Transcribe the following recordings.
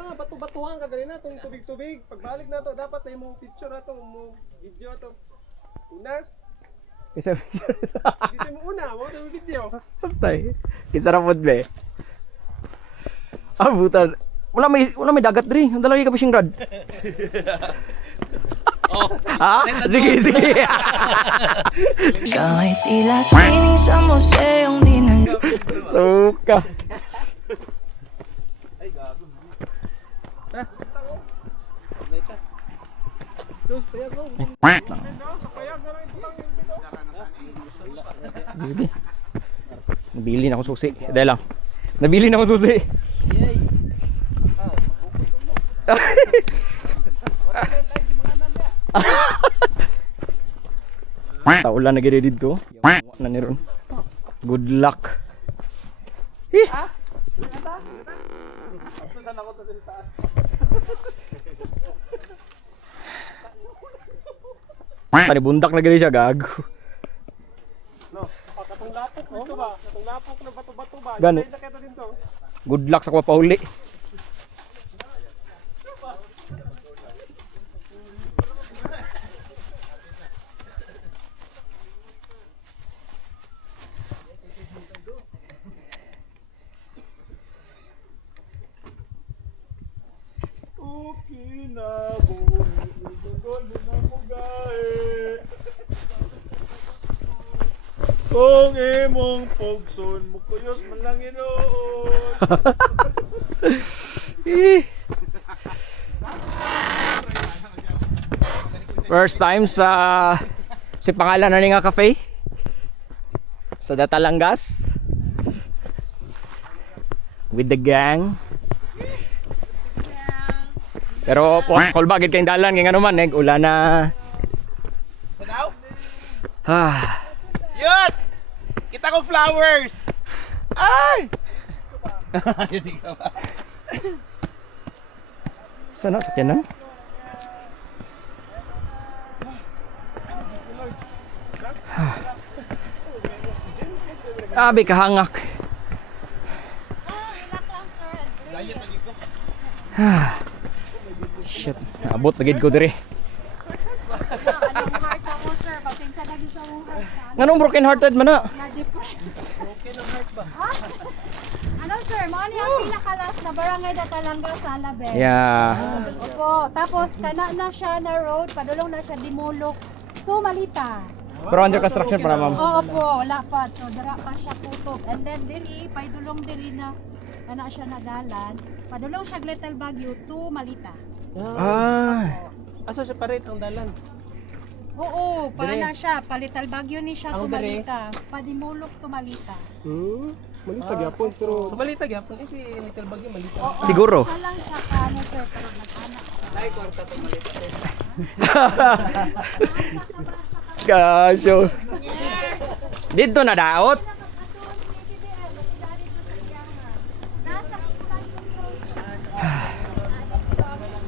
mga bato-batuhan ka ganina itong tubig-tubig. Pagbalik na to, dapat na yung picture na to, mo video to. Una. Isa picture. Dito mo una, mo yung video. Tay. Kinsa ra pod be? Ah, butan. Wala may dagat diri. Ang dalaway ka fishing rod. Oh. Ha? Sige. Ikaw ay tila sining sa museong di na Suka. Ay, gago. Ha? Later. Dos, payag mo. Sa payag na lang itutang yung video. Sige. Nabili na ako susi. Dahil lang. Nabili na ako susi. Yay. Taulan na gini dito. Na ni ron. Good luck. Tadi bundak na gini siya gago. No, katong lapok dito ba? Katong lapok na bato-bato ba? Gani. Dito kita dito. Good luck sa kuha pauli. Okay na buhay, ugol na mo gae. Kung imong pugson mo kuyos man lang inoon. First time sa si pangalan na nga cafe sa Datalangas with the gang. Pero po, kolbagid kayong dalan kay ano man ulan na. Sa daw? Ah, Yun! Kita ko flowers! Ay! Hindi ka ba? sana sakyanan? Abi kahangak. Layat lagi ko. Shit, abot na gid ko dire. Anong heart ako, sir? Pasensya na din sa mong heart. Nganong broken hearted man na? Na-depress. Ano, sir? Mga niya ang pinakalas na barangay Datalanga sa Alabe. Yeah. Opo. Tapos, kana na siya na road. Padulong na siya Dimulok to Malita. Pero under construction pa na ma'am. Oo po. Wala pa. So, dara pa siya kutob. And then, diri, paidulong diri na kana siya nadalan. Padulong siya Little Baguio to Malita. Ah. Asa siya parit ang dalan? Oo, Dire. paana siya. Palital Baguio ni siya to Ang dire. Malita. Padimulok to Malita. Malita gyapon pero malita gyapon si Little Bagyo malita. Oo, Siguro. isa lang siya kano, sir, pero nag-anak. Kasyo. Dito na daot.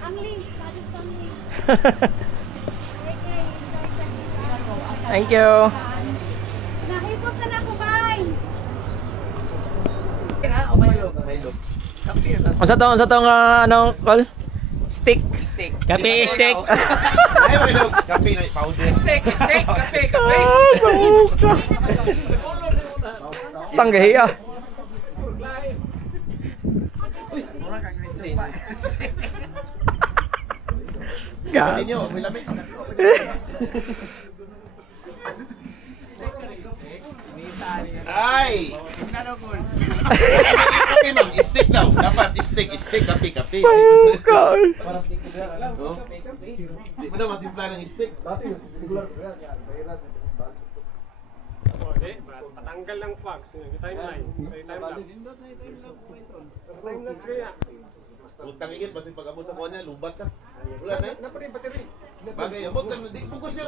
Ang link, sabi ko ang link. Thank you. Nahipos na ako, bye! Unsa to anong call? Stick. Steak. Kape stick. Ay, Maylog. Kape na powder. Steak, kape. Tanggahi ah. God. Ninyo, may lamig. Ay! Kape ma'am, steak daw. Dapat steak, kape. Suka. Oh. Di mo na matimpla ng steak. Patanggal lang fax, timeline, timelapse. Timelapse kaya. Utang igit, basta pag-abot sa kanya, lubat ka. Wala na. Napari battery. Bagay, abot ka. Di, focus yun.